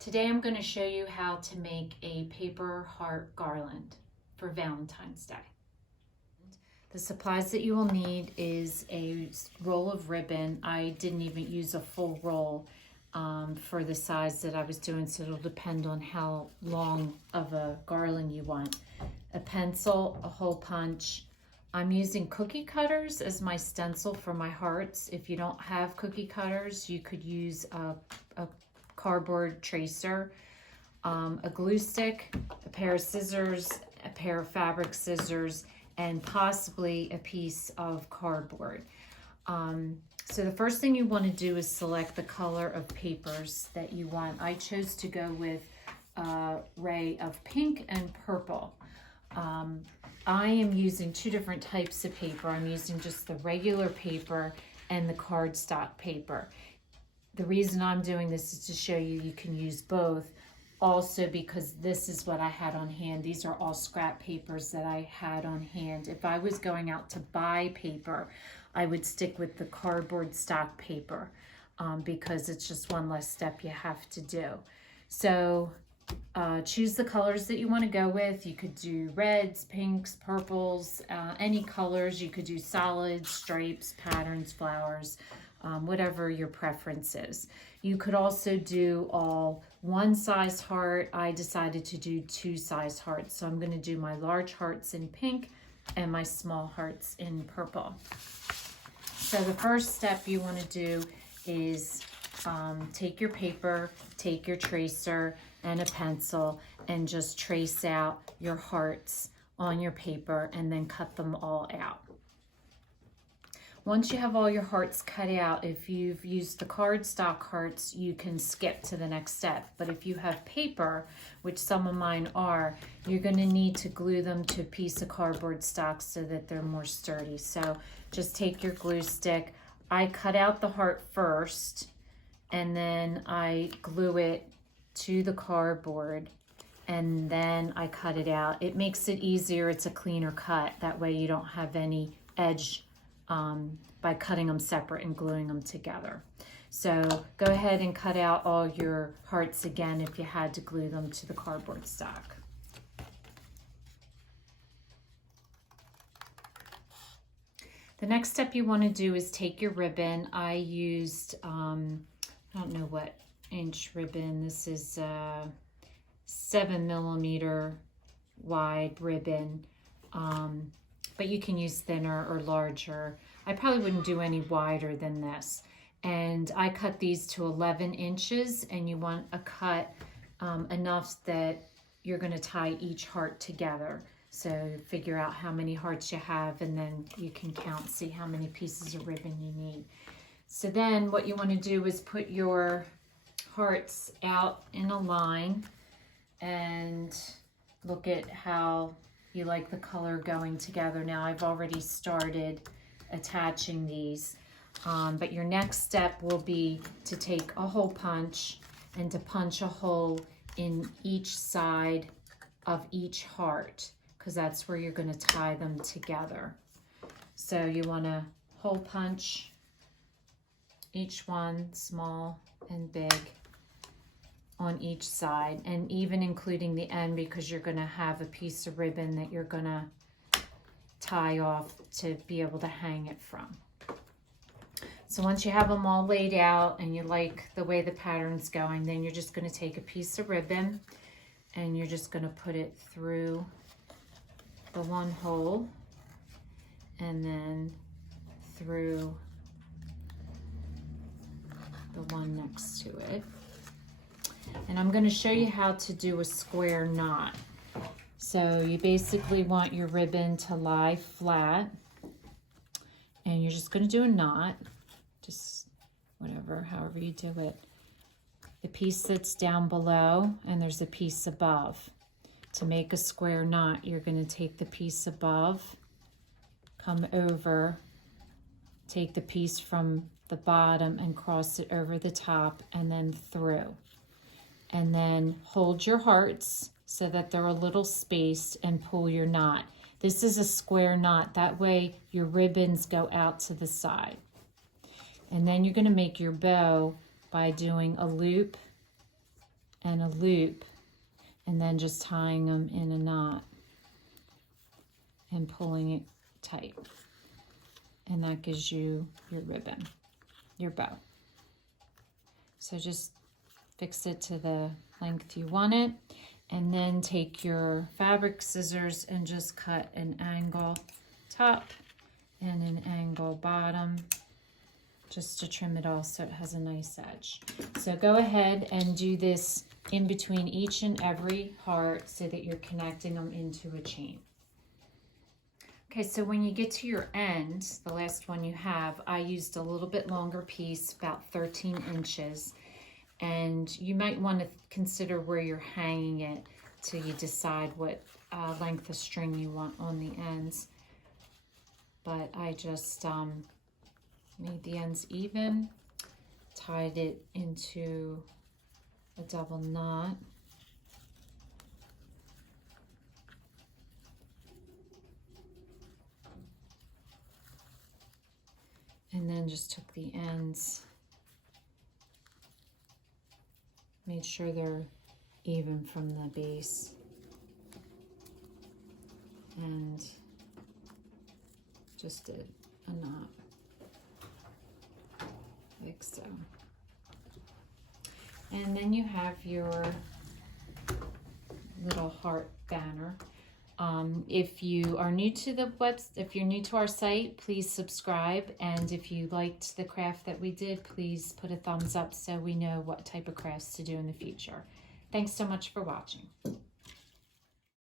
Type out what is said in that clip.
Today I'm going to show you how to make a paper heart garland for Valentine's Day. The supplies that you will need is a roll of ribbon. I didn't even use a full roll for the size that I was doing, so it'll depend on how long of a garland you want. A pencil, a hole punch. I'm using cookie cutters as my stencil for my hearts. If you don't have cookie cutters, you could use a cardboard tracer, a glue stick, a pair of scissors, a pair of fabric scissors, and possibly a piece of cardboard. So the first thing you want to do is select the color of papers that you want. I chose to go with a array of pink and purple. I am using two different types of paper. I'm using just the regular paper and the cardstock paper. The reason I'm doing this is to show you can use both. Also because this is what I had on hand. These are all scrap papers that I had on hand. If I was going out to buy paper, I would stick with the cardboard stock paper because it's just one less step you have to do. So choose the colors that you want to go with. You could do reds, pinks, purples, any colors. You could do solids, stripes, patterns, flowers, whatever your preference is. You could also do all one size heart. I decided to do two size hearts. So I'm going to do my large hearts in pink and my small hearts in purple. So the first step you want to do is take your paper, take your tracer and a pencil, and just trace out your hearts on your paper and then cut them all out. Once you have all your hearts cut out, if you've used the cardstock hearts, you can skip to the next step. But if you have paper, which some of mine are, you're going to need to glue them to a piece of cardboard stock so that they're more sturdy. So just take your glue stick. I cut out the heart first, and then I glue it to the cardboard, and then I cut it out. It makes it easier. It's a cleaner cut. That way you don't have any edge by cutting them separate and gluing them together. So go ahead and cut out all your hearts again if you had to glue them to the cardboard stock. The next step you want to do is take your ribbon. I used, I don't know what inch ribbon. This is 7mm wide ribbon. But you can use thinner or larger. I probably wouldn't do any wider than this. And I cut these to 11 inches, and you want a cut enough that you're going to tie each heart together. So figure out how many hearts you have, and then you can count, see how many pieces of ribbon you need. So then what you want to do is put your hearts out in a line and look at how you like the color going together. Now I've already started attaching these, but your next step will be to take a hole punch and to punch a hole in each side of each heart, because that's where you're going to tie them together. So you want to hole punch each one, small and big, on each side, and even including the end, because you're going to have a piece of ribbon that you're going to tie off to be able to hang it from. So once you have them all laid out and you like the way the pattern's going, then you're just going to take a piece of ribbon and you're just going to put it through the one hole and then through the one next to it. And I'm going to show you how to do a square knot. So you basically want your ribbon to lie flat, and you're just going to do a knot, just whatever, however you do it. The piece that's down below, and there's a piece above. To make a square knot, you're going to take the piece above, come over, take the piece from the bottom and cross it over the top and then through. And then hold your hearts so that they're a little spaced and pull your knot. This is a square knot. That way your ribbons go out to the side. And then you're going to make your bow by doing a loop and a loop, and then just tying them in a knot and pulling it tight. And that gives you your ribbon, your bow. So just fix it to the length you want it, and then take your fabric scissors and just cut an angle top and an angle bottom, just to trim it all so it has a nice edge. So go ahead and do this in between each and every heart so that you're connecting them into a chain. Okay, so when you get to your end, the last one you have, I used a little bit longer piece, about 13 inches. And you might want to consider where you're hanging it till you decide what length of string you want on the ends. But I just made the ends even, tied it into a double knot. And then just took the ends, made sure they're even from the base, and just did a knot like so. And then you have your little heart banner. If you are new to the if you're new to our site, please subscribe. And if you liked the craft that we did, please put a thumbs up so we know what type of crafts to do in the future. Thanks so much for watching.